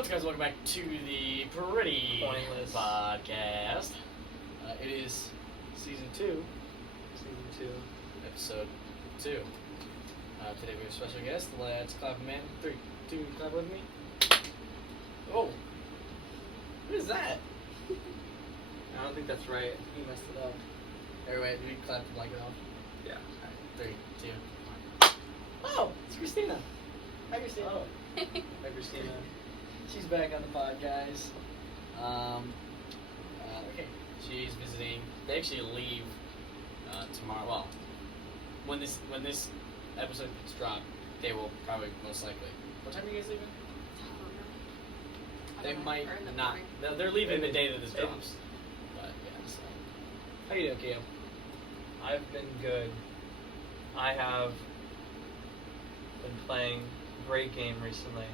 What's up, guys? Welcome back to the Pretty Pointless Podcast. It is Season 2, Episode 2. Today we have a special guest. Let's clap him in. 3, 2, clap with me. Oh! What is that? I don't think that's right. You messed it up. Everybody, we clap the blanket off. Yeah. Alright, 3, 2, 1. Oh! It's Christina. Hi, Christina. Oh. Hi, Christina. She's back on the pod, guys. Okay. She's visiting. They actually leave tomorrow. Well, when this episode gets dropped, they will probably most likely. What time are you guys leaving? They might not. No, they're leaving the day that this drops. But yeah. So, how you doing, Keio? I've been good. I have been playing a great game recently.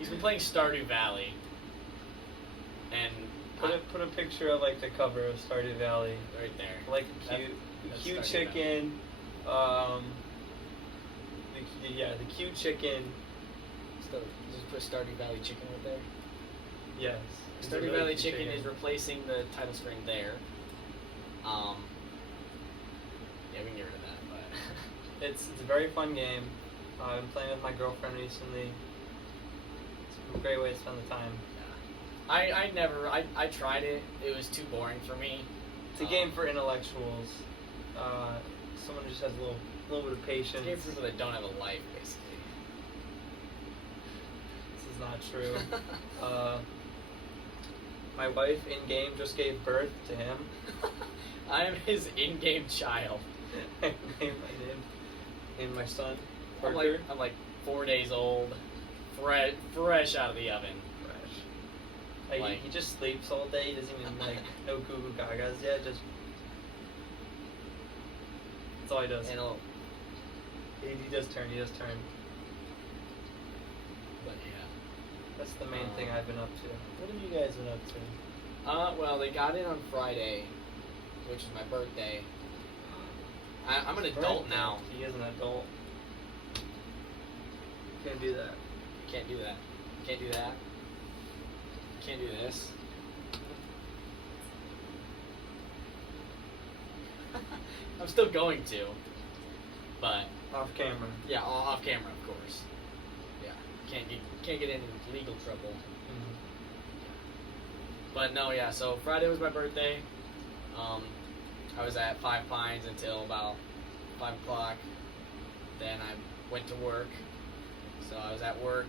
He's been playing Stardew Valley, and put a picture of like the cover of Stardew Valley right there. like a cute chicken. The cute chicken. Just put Stardew Valley chicken right there. Yes. Stardew Valley chicken is replacing the title screen there. Yeah, we can get rid of that, but it's a very fun game. I've been playing with my girlfriend recently. It's a great way to spend the time. Yeah. I tried it. It was too boring for me. It's a game for intellectuals. Someone who just has a little bit of patience. It's a game for people that don't have a life, basically. This is not true. My wife in game just gave birth to him. I am his in-game child. I named my son. I'm like 4 days old, fresh out of the oven. Like, he just sleeps all day. He doesn't even no goo goo gagas yet. Just that's all he does. And he does turn. But yeah, that's the main thing I've been up to. What have you guys been up to? Well, they got in on Friday, which is my birthday. I'm an adult now. He is an adult. Can't do that. Can't do that. Can't do that. Can't do this. I'm still going to, but Off camera. Yeah, off camera, of course. Yeah, can't get into legal trouble. Mm-hmm. But no, yeah. So Friday was my birthday. I was at Five Pines until about 5 o'clock. Then I went to work. So I was at work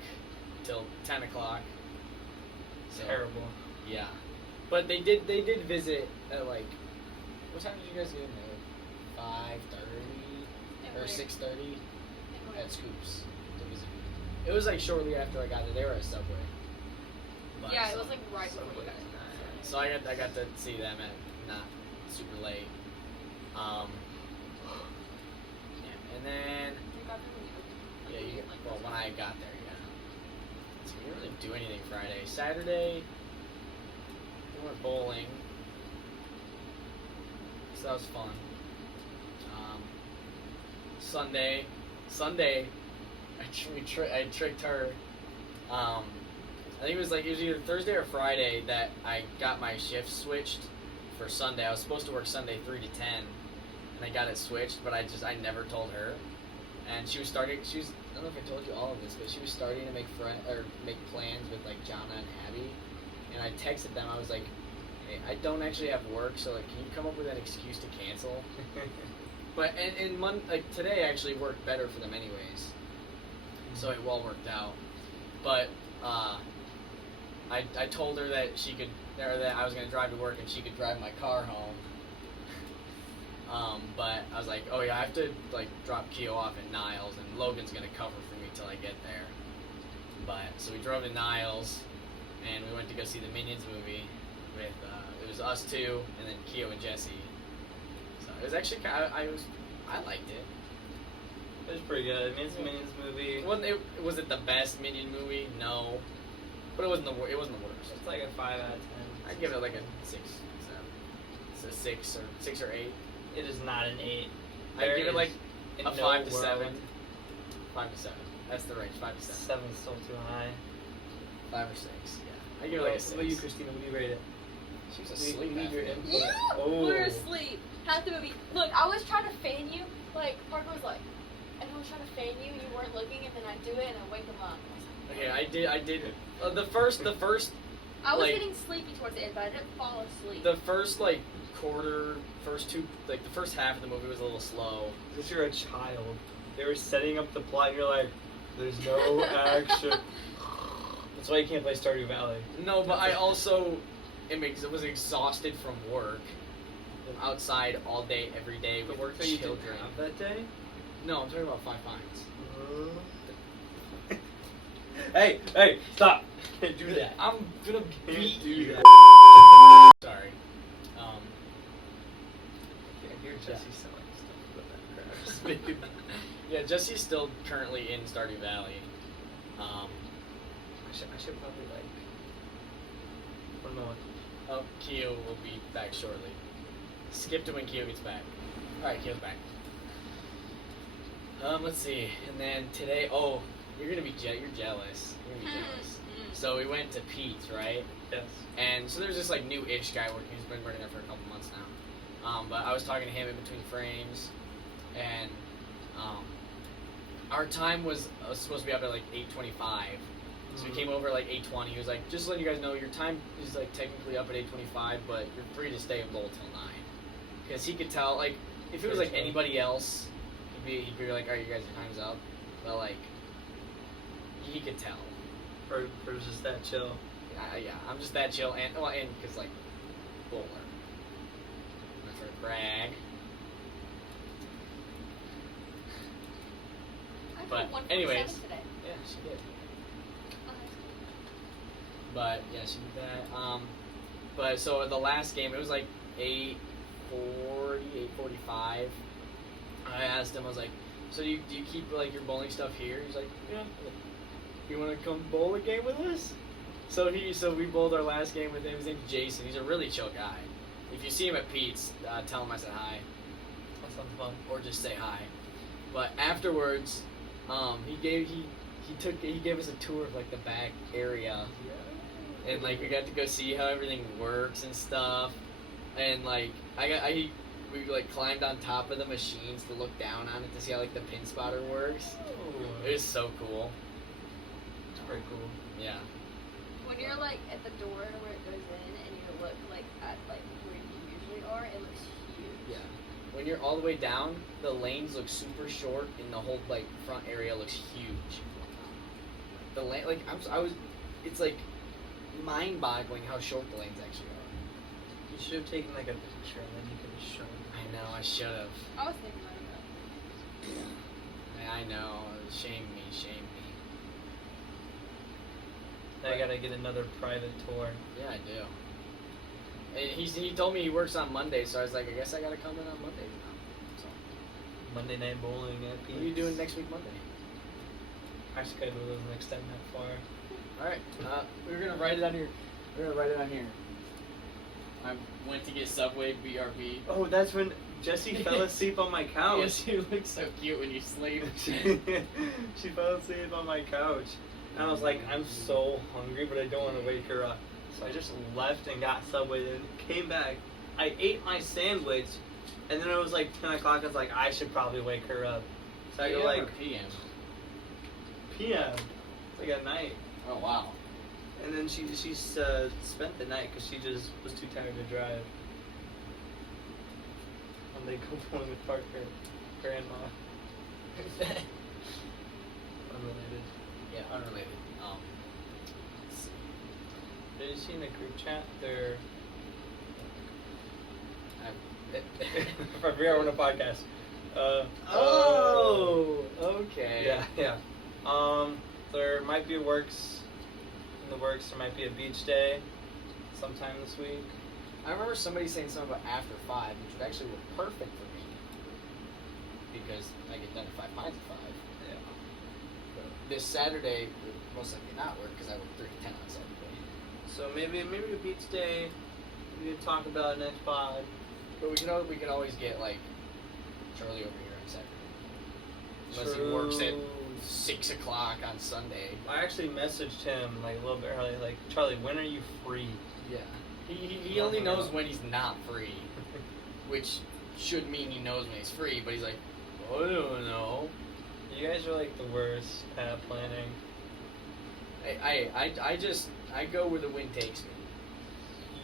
till 10 o'clock. So, terrible. Yeah, but they did visit at like, what time did you guys get in there? 5:30 or 6:30 at Scoops to visit. It was like shortly after I got there. They were at Subway. But, yeah, it was like right before you guys. So I got to see them at not super late. Yeah, and then when I got there, yeah. So we didn't really do anything Friday. Saturday, we went bowling. So that was fun. Sunday, I tricked her. I think it was either Thursday or Friday that I got my shift switched for Sunday. I was supposed to work Sunday 3 to 10, and I got it switched, but I never told her. And I don't know if I told you all of this, but she was starting to make plans with like Jana and Abby, and I texted them. I was like, "Hey, I don't actually have work, so like, can you come up with an excuse to cancel?" But today actually worked better for them anyways, so it all worked out. But I told her that that I was gonna drive to work and she could drive my car home. But I was like, oh yeah, I have to like drop Keio off at Niles, and Logan's gonna cover for me till I get there. So we drove to Niles, and we went to go see the Minions movie with it was us two, and then Keio and Jesse. So it was actually I liked it. It was pretty good. It's a Minions movie. Was it the best Minion movie? No, but it wasn't the worst. It's like a 5 out of 10. I'd give it like a 6, 7. It's a 6 or 8. It is not an 8. I'd give it like a 5 to 7. 5 to 7. That's the range, 5 to 7. 7's still too high. 5 or 6. Yeah, I give it like a 6. What about you, Christina? What do you rate it? She was We asleep. need your after. input. Yeah, Oh. we were asleep. Half the movie. Look, I was trying to fan you. Like, Parker was like, and I was trying to fan you. You weren't looking, and then I do it, and I wake him up. Okay, I did. The first. I was Like- getting sleepy towards the end, but I didn't fall asleep. The first like quarter, first two, like the first half of the movie was a little slow. Because you're a child. They were setting up the plot, and you're like, there's no action. That's why you can't play Stardew Valley. No, but I also was exhausted from work. Outside all day, every day The with work that you didn't children. have that day? No, I'm talking about 5 Pines. Hey, stop! Can't do that. I'm gonna beat Can't do you. that. Sorry. I hear Jesse selling stuff about that crap. Yeah, Jesse's still currently in Stardew Valley. I should probably like. I don't know what. Oh, Keio will be back shortly. Skip to when Keio gets back. Alright, Keio's back. Let's see. And then today, you're gonna be you're jealous. You're gonna be jealous. So we went to Pete's, right? Yes. And so there's this like new-ish guy working. He's been working there for a couple months now. But I was talking to him in between frames, and our time was supposed to be up at like 8:25. So we came over at like 8:20. He was like, just letting you guys know, your time is like technically up at 8:25, but you're free to stay in bowl till 9. Because he could tell, like, if it was like anybody else, he'd be like, alright, you guys' time's up. But like, he could tell. Or just that chill. Yeah, I'm just that chill, and because like, bowler. Not trying to brag. I got But 147 anyways, today. yeah, she did. Oh, that's good. But yeah, she did that. But so the last game, it was like 8:40, 8:45. I asked him, I was like, so do you keep like your bowling stuff here? He's like, yeah. You want to come bowl a game with us? So we bowled our last game with him. His name's Jason. He's a really chill guy. If you see him at Pete's, tell him I said hi, That sounds fun. or just say hi. But afterwards, he gave us a tour of like the back area. And like we got to go see how everything works and stuff, and like we like climbed on top of the machines to look down on it to see how like the pin spotter works. Oh. It was so cool. It's pretty cool. Yeah. When you're like at the door where it goes in, and you look like at like where you usually are, it looks huge. Yeah. When you're all the way down, the lanes look super short, and the whole like front area looks huge. The lane, like it's like mind-boggling how short the lanes actually are. You should have taken like a picture and then you could have shown. I know, I should have. I was thinking about that. I know. Shame me. Now I gotta get another private tour. Yeah, I do. And he told me he works on Mondays, so I was like, I guess I gotta come in on Mondays now. So, Monday night bowling at Pete's. what are you doing next week Monday? Our schedule doesn't extend that far. All right, we're gonna write it on here. I went to get Subway BRB. Oh, that's when Jessie fell asleep on my couch. Yes, you look so cute when you sleep. She fell asleep on my couch. And I was like, I'm so hungry, but I don't want to wake her up. So I just left and got Subway, then came back. I ate my sandwich, and then it was like 10 o'clock. I was like, I should probably wake her up. So I go like, PM. PM. It's like at night. Oh wow. And then she spent the night because she just was too tired to drive. And they go bowling with Parker, grandma. Unrelated. Yeah, unrelated. Let's see. Did you see in the group chat? They're. We are on a podcast. Okay. Yeah. There might be works in the works. There might be a beach day sometime this week. I remember somebody saying something about after 5, which would actually work perfect for me because I get done at 5 Pines at 5. Yeah. But this Saturday would most likely not work because I work 3 to 10 on Saturday. So maybe a beach day. We could talk about it next pod. But we can always get like Charlie over here on Saturday. Unless he works at 6 o'clock on Sunday. I actually messaged him like a little bit early, like, Charlie, when are you free? Yeah. He only knows when he's not free, which should mean he knows when he's free, but he's like, I don't know. You guys are like the worst at planning. I go where the wind takes me.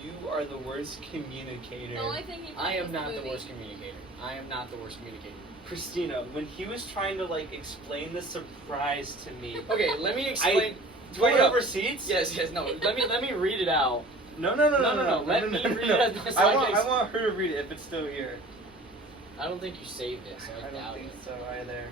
You are the worst communicator. The only thing he I am was not the movie. worst communicator. I am not the worst communicator. Christina, when he was trying to like explain the surprise to me. Okay, let me explain. Do I Hold up. have receipts? Yes, no. Let me read it out. No. Let me read it as I I want her to read it if it's still here. I don't think you saved it, so I I don't doubt think it. so either.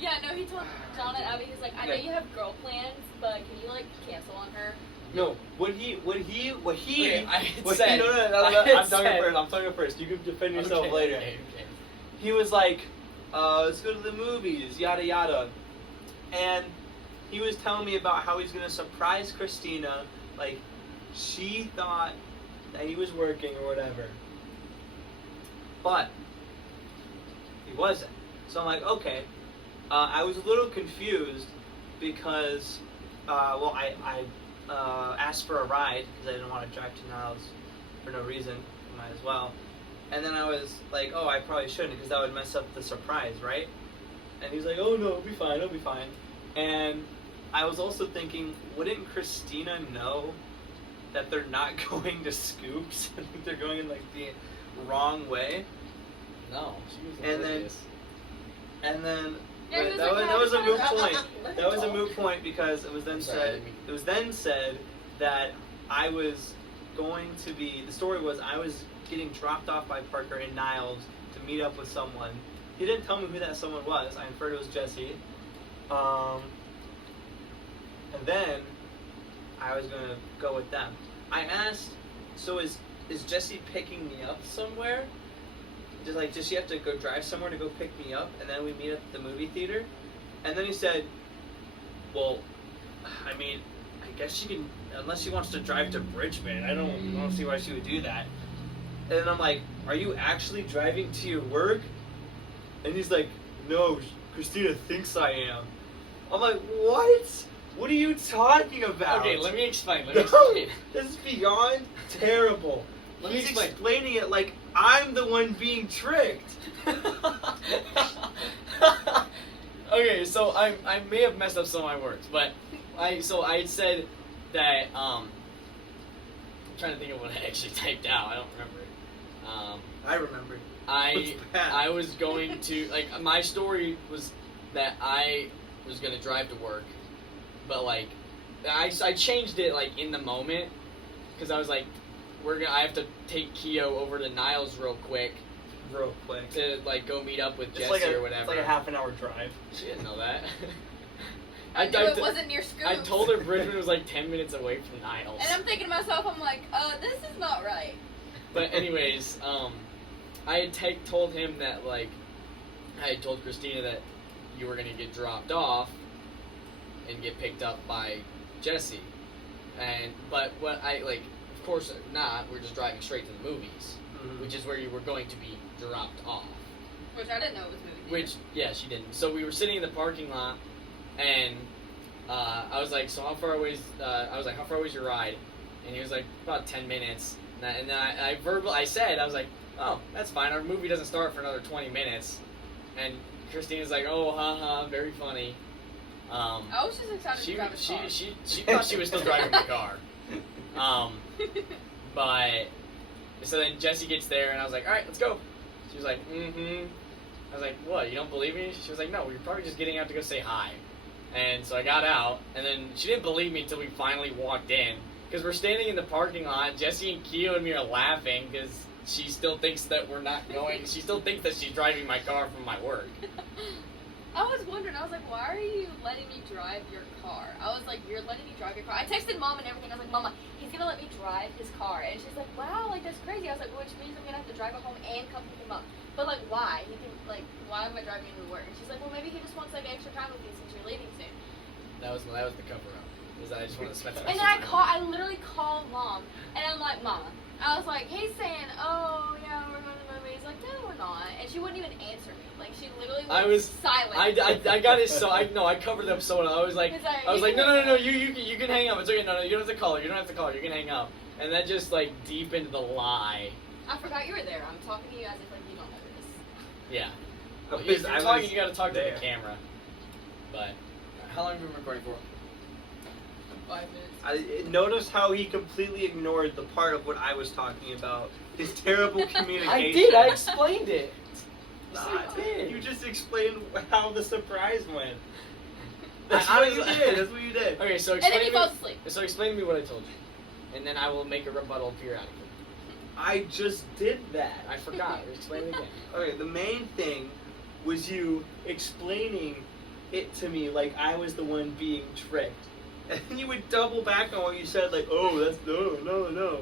Yeah, no, he told John and Abby, he's like, I know you have girl plans, but can you like cancel on her? No, what he Okay, I what said- he, no, I I'm talking said- first. I'm talking first. You can defend yourself Okay, later. okay. He was like, let's go to the movies, yada yada. And he was telling me about how he's gonna surprise Christina. Like, she thought that he was working or whatever. But he wasn't. So I'm like, okay. I was a little confused because, I asked for a ride because I didn't want to drive 2 miles for no reason. Might as well. And then I was like, oh, I probably shouldn't because that would mess up the surprise, right? And he's like, oh, no, it'll be fine, it'll be fine. And I was also thinking, wouldn't Christina know that they're not going to Scoops? I think they're going in, like, the wrong way. No, she was And then- oblivious. And then Yeah, he was that, like, that was a moot "Yeah, point. let That was a go." moot point because it was then Sorry, I said didn't mean- it was then said that I was going to be. The story was I was getting dropped off by Parker in Niles to meet up with someone. He didn't tell me who that someone was. I inferred it was Jesse. And then I was gonna go with them. I asked, so is Jesse picking me up somewhere? Does she have to go drive somewhere to go pick me up, and then we meet at the movie theater? And then he said, well, I mean, I guess she can, unless she wants to drive to Bridgman. I don't see why she would do that. And then I'm like, are you actually driving to your work? And he's like, no, Christina thinks I am. I'm like, what? What are you talking about? Okay, let me explain. No, this is beyond terrible. Let me He's explain. explaining it like I'm the one being tricked. Okay, so I may have messed up some of my words, but I had said that I'm trying to think of what I actually typed out. I don't remember it. I remembered. I bad? I was going to my story was that I was gonna drive to work, but like I changed it like in the moment because I was like I have to take Keio over to Niles real quick to like go meet up with It's Jesse like or whatever. It's like a half an hour drive. She didn't know that. I knew it wasn't near Scoops. I told her Bridgman was like 10 minutes away from Niles. And I'm thinking to myself, I'm like, this is not right. But anyways, I had told him that like I had told Christina that you were gonna get dropped off and get picked up by Jesse, but what I like, of course not. We're just driving straight to the movies, which is where you were going to be dropped off. Which I didn't know it was movie theater. Which yeah, she didn't. So we were sitting in the parking lot, and I was like, so how far away is? I was like, how far away is your ride? And he was like, about 10 minutes. And then I said, I was like, oh, that's fine. Our movie doesn't start for another 20 minutes. And Christina's like, oh, haha, very funny. I was just excited to drive his car. She thought she was still driving the car. But so then Jesse gets there, and I was like, all right, let's go. She was like, mm-hmm. I was like, what? You don't believe me? She was like, no, we were probably just getting out to go say hi. And so I got out, and then she didn't believe me until we finally walked in. Because we're standing in the parking lot, Jesse and Keio and me are laughing because she still thinks that we're not going. She still thinks that she's driving my car from my work. I was wondering, I was like, why are you letting me drive your car? I was like, you're letting me drive your car. I texted Mom and everything. I was like, Mama, he's going to let me drive his car. And she's like, wow, like, that's crazy. I was like, which means I'm going to have to drive it home and come pick him up. But, like, why? He can, like, why am I driving him to work? And she's like, well, maybe he just wants, like, extra time with you since you're leaving soon. That was the cover-up. Is that I just wanted to spend some And then I literally called Mom. And I'm like, Mom. I was like, he's saying, oh, yeah, we're going to the movies. Like, like, no, we're not. And she wouldn't even answer me. Like, she literally I was silent. I got it so I covered up so well. I was like no, you can hang up. It's okay. No, you don't have to call her. You can hang up. And that just like deepened the lie. I forgot you were there. I'm talking to you as if like you don't know this. Yeah. Oh, If you're I talking, was you got to talk there. to the camera. But how long have you been recording for? 5 minutes. Notice how he completely ignored the part of what I was talking about. His terrible communication. I did. I explained it. Nah, I did. you just explained how the surprise went. That's I what you was- did. That's what you did. Okay, so And then explain he to falls me. asleep. So explain to me what I told you, and then I will make a rebuttal periodically. I just did that. I forgot. Explain it again. Okay, the main thing was you explaining it to me like I was the one being tricked. And then you would double back on what you said, like, oh, that's no.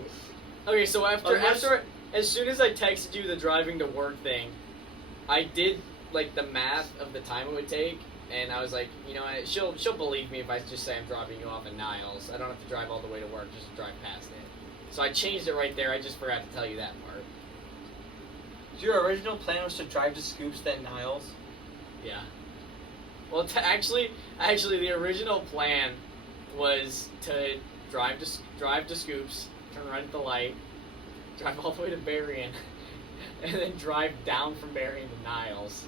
Okay, so Unless- as soon as I texted you the driving to work thing, I did like the math of the time it would take, and I was like, you know what, she'll believe me if I just say I'm dropping you off in Niles. I don't have to drive all the way to work, just drive past it. So I changed it right there. I just forgot to tell you that part. Your original plan was to drive to Scoops, then Niles. Yeah. Well, actually, the original plan was to drive to Scoops, turn right at the light, drive all the way to Berrien, and then drive down from Berrien to Niles.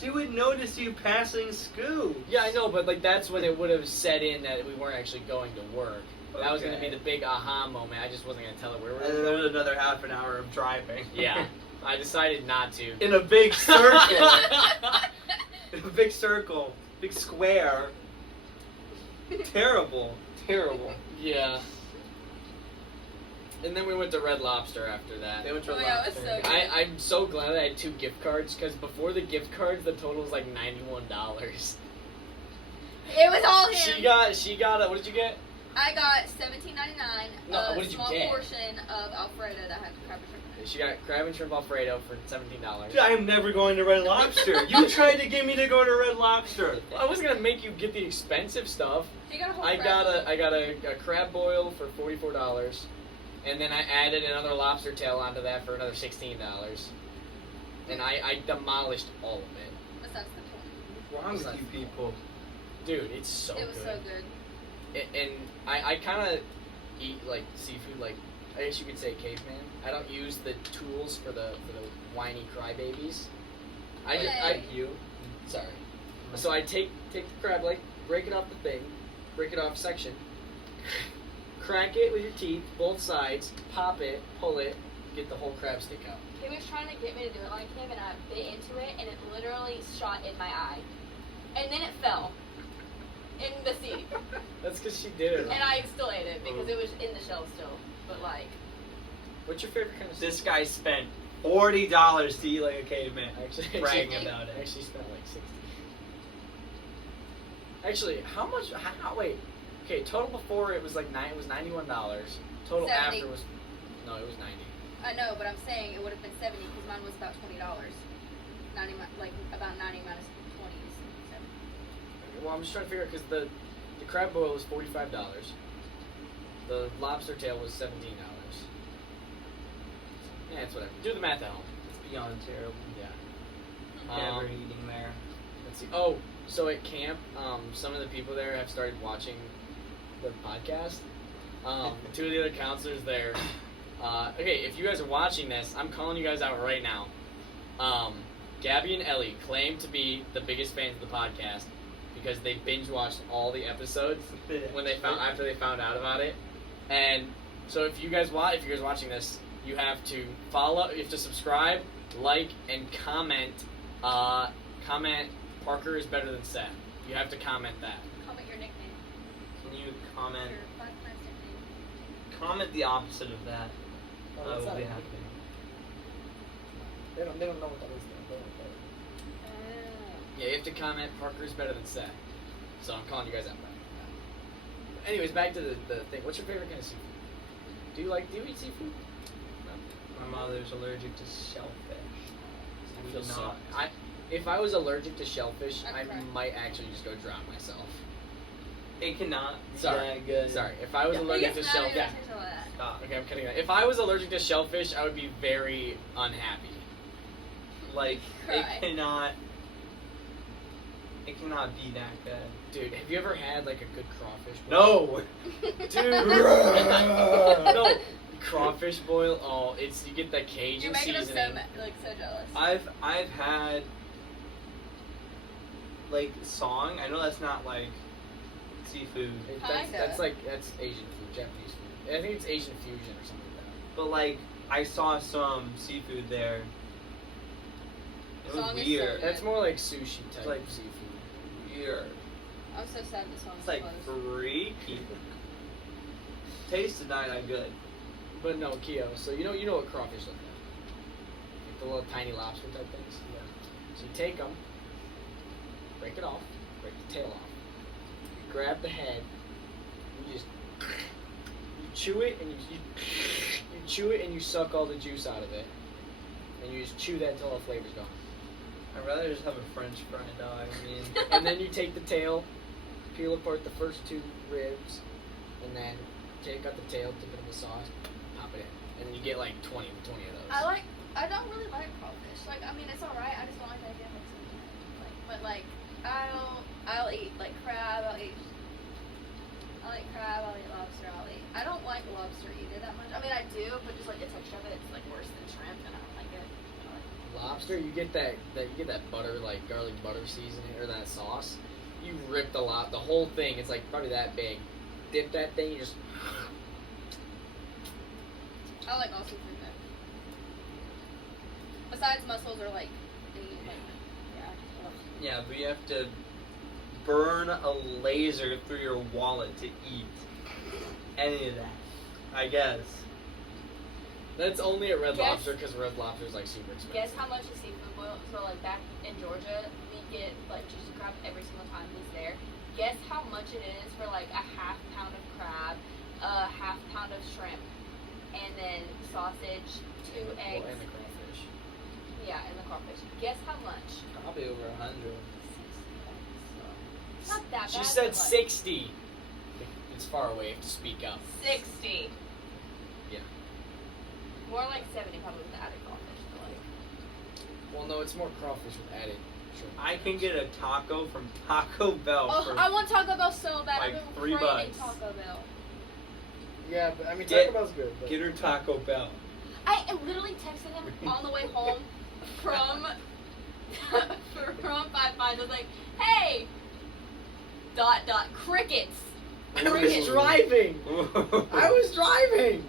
She would notice you passing Scoops. Yeah, I know, but like that's when it would have set in that we weren't actually going to work. That was going to be Okay. the big aha moment. I just wasn't going to tell her where we And were then there going. was another half an hour of driving. Yeah, I decided not to. In a big circle. In a big circle. Big square. Terrible. Yeah. And then we went to Red Lobster after that. They went to Oh, a yeah, it lobster. was so good. I'm so glad I had 2 gift cards, because before the gift cards, the total was like $91. It was all him. She got what did you get? I got $17.99. No, a what did you small get? portion of Alfredo that had crab and shrimp in it. She got crab and shrimp Alfredo for $17. Dude, I am never going to Red Lobster. You tried to get me to go to Red Lobster. I wasn't gonna make you get the expensive stuff. She got a whole I crab got bowl. a crab boil for $44, and then I added another lobster tail onto that for another $16. And I demolished all of it. Besides the What's wrong with you people? Dude, it's so it was good. so good. And I kind of eat like seafood, like I guess you could say caveman. I don't use the tools for the whiny crybabies. You. Sorry. So I take the crab leg, break it off the thing, break it off section, crack it with your teeth, both sides, pop it, pull it, get the whole crab stick out. He was trying to get me to do it like him, and I bit into it, and it literally shot in my eye. And then it fell in the seat. That's because she did it wrong. And I still ate it because it was in the shell still. But like, What's your favorite kind of This guy spent $40 to eat like a caveman. Actually, bragging actually- about it. I actually spent like 60. Actually, how much? Wait. Okay, total before it was like it was $91. Total 70. after was no, it was 90. I know, but I'm saying it would have been 70 because mine was about $20. 90, like about 90 minus 20 is 70. Okay, well, I'm just trying to figure out because the crab boil was $45. The lobster tail was $17. Yeah, it's whatever. Do the math at home. It's beyond terrible. Yeah. Never Um, eating there. Let's see. Oh, so at camp, some of the people there have started watching the podcast. 2 of the other counselors there. Okay, if you guys are watching this, I'm calling you guys out right now. Gabby and Ellie claim to be the biggest fans of the podcast because they binge watched all the episodes when after they found out about it. And so if you guys watching this, you have to follow, you have to subscribe, like, and comment. Comment Parker is better than Seth. You have to comment that. Comment your nickname. Can you comment? Your 5 friends nickname. Comment the opposite of that. I that's will not be a happy. nickname. They don't know what that is. Yeah, you have to comment Parker is better than Seth. So I'm calling you guys out. Anyways, back to the thing. What's your favorite kind of seafood? Do you eat seafood? My mother's allergic to shellfish. I feel We so. not. If I was allergic to shellfish, I Okay. might actually just go drown myself. It cannot. Sorry. Yeah, good. Sorry. If I was Yeah. allergic to Biggest matter shellfish, is all that. stop. Okay, I'm cutting that. If I was allergic to shellfish, I would be very unhappy. Like, Cry. it cannot be that good. Dude, have you ever had like a good crawfish No! boil? Dude! No! Crawfish boil, oh, it's, you get the Cajun You're making us seasoning. so jealous. I've had like song. I know that's not like seafood, That's Asian food, Japanese food. I think it's Asian fusion or something like that. but like I saw some seafood there. It was Song is weird. so That's more like sushi type Like- seafood. Weird. I'm so sad this song's It's like closed. freaky. Tasted not that good. But no, Keio, so you know what crawfish look like. Like the little tiny lobster type things. Yeah. So you take them, break it off, break the tail off. You grab the head, you just you chew it and you chew it and you suck all the juice out of it. And you just chew that until all the flavor's gone. I'd rather just have a French fry dog. I mean, And then you take the tail, peel apart the first two ribs, and then take out the tail, dip it in the sauce, pop it in. And then you get like 20 of those. I don't really like crawfish. Like, I mean, it's alright. I just don't like the idea of like, but like, I'll eat like crab. I'll eat lobster. I don't like lobster either that much. I mean, I do, but just like the texture of it, it's like worse than shrimp, and I don't like it. Lobster, you get that butter, like garlic butter seasoning or that sauce. You rip the whole thing. It's like probably that big. Dip that thing. You just. I like all seafood though. Besides mussels or like yeah. I love seafood. yeah, but you have to burn a laser through your wallet to eat any of that. I guess. That's only at Red Guess- Lobster because Red Lobster is like super expensive. Guess how much a seafood boil? So like back in Georgia, we get like juicy crab every single time he's there. Guess how much it is for like a half pound of crab, a half pound of shrimp, and then sausage, 2 eggs. Well, and the crawfish. Yeah, and the crawfish. Guess how much? Probably over 100. It's not that bad. She said but, like, 60. It's far away. You have to speak up. 60. Yeah. More like 70 probably with the added crawfish. But like, Well, no, it's more crawfish with added shrimp. I can get a taco from Taco Bell oh, for I want Taco Bell so bad. like I've been $3. craving Taco Bell. Yeah, but I mean, Get- Taco Bell's good. But get her Taco Bell. I literally texted him on the way home from Five Five. I was like, "Hey, ... crickets." I was driving. I was driving.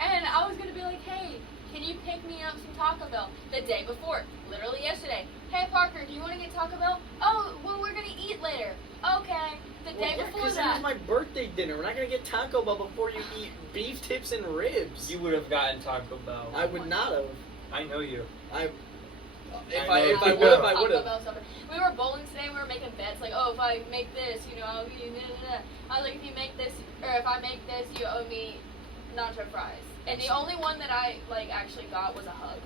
And I was gonna be like, "Hey, can you pick me up some Taco Bell?" The day before, literally yesterday. "Hey Parker, do you want to get Taco Bell?" "Oh, well, we're gonna eat later." "Okay." The day before Because it that. was my birthday dinner. We're not gonna get Taco Bell before you eat beef tips and ribs. You would have gotten Taco Bell. I would not have. I know you. If I I know would have, you I would Taco have. Bell supper. We were bowling today. We were making bets like, "Oh, if I make this, you know, I'll give you." I was like, "If you make this, or if I make this, you owe me nacho fries." And the only one that I like actually got was a hug.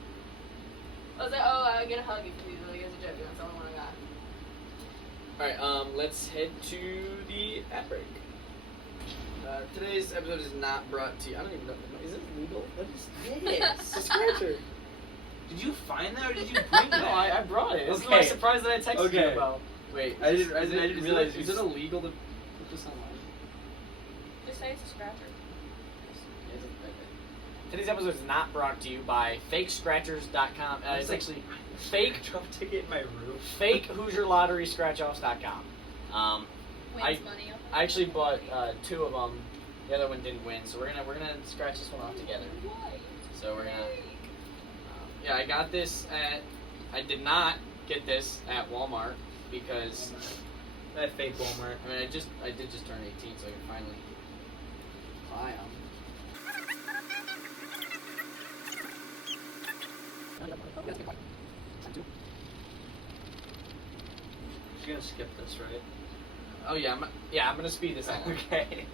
I was like, "Oh, I get a hug if you do." Like, as a joke, that's the only one I got. Alright, let's head to the ad break. Today's episode is not brought to you. I don't even know. Is it legal? What is this? It's a scratcher. Did you find that or did you bring No, that? I brought it. This is Okay. my surprise that I texted you Okay. about. Wait, I didn't realize Is it illegal to put this online? Just say it's a scratcher. Today's episode is not brought to you by fakescratchers.com. It's actually fake Drop ticket in my roof. fake HoosierLotteryScratchOffs.com. Wins I- money off of I actually bought 2 of them. The other one didn't win, so we're gonna scratch this one off together. Why? So we're gonna. Yeah, I got this at. I did not get this at Walmart because That fake Walmart. I mean I did just turn 18, so I can finally buy them. You're gonna skip this, right? Oh yeah, I'm gonna speed this along. Okay.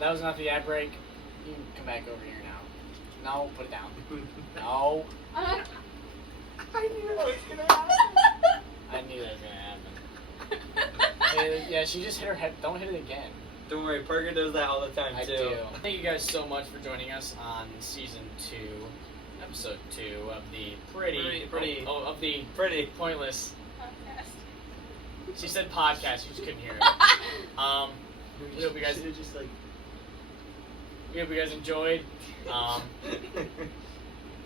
That was not the ad break. You can come back over here now. No, put it down. No. I I knew that was gonna happen. I knew that was gonna happen. Yeah, she just hit her head. Don't hit it again. Don't worry, Parker does that all the time I too. do. Thank you guys so much for joining us on season 2, episode 2 of the of the Pretty. pointless. Podcast. She said podcast. You just couldn't hear it. We hope you guys. Just like. We hope you guys enjoyed.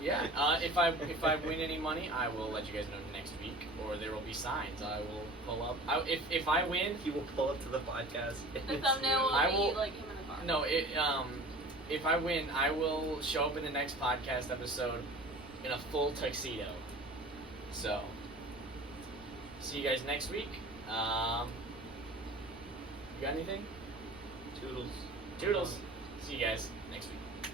Yeah. If I win any money, I will let you guys know next week, or there will be signs. I will pull up. If I win, He will pull up to the podcast. The thumbnail I will will- be like him in the car. no. If I win, I will show up in the next podcast episode in a full tuxedo. So, see you guys next week. You got anything? Toodles. Toodles. See you guys next week.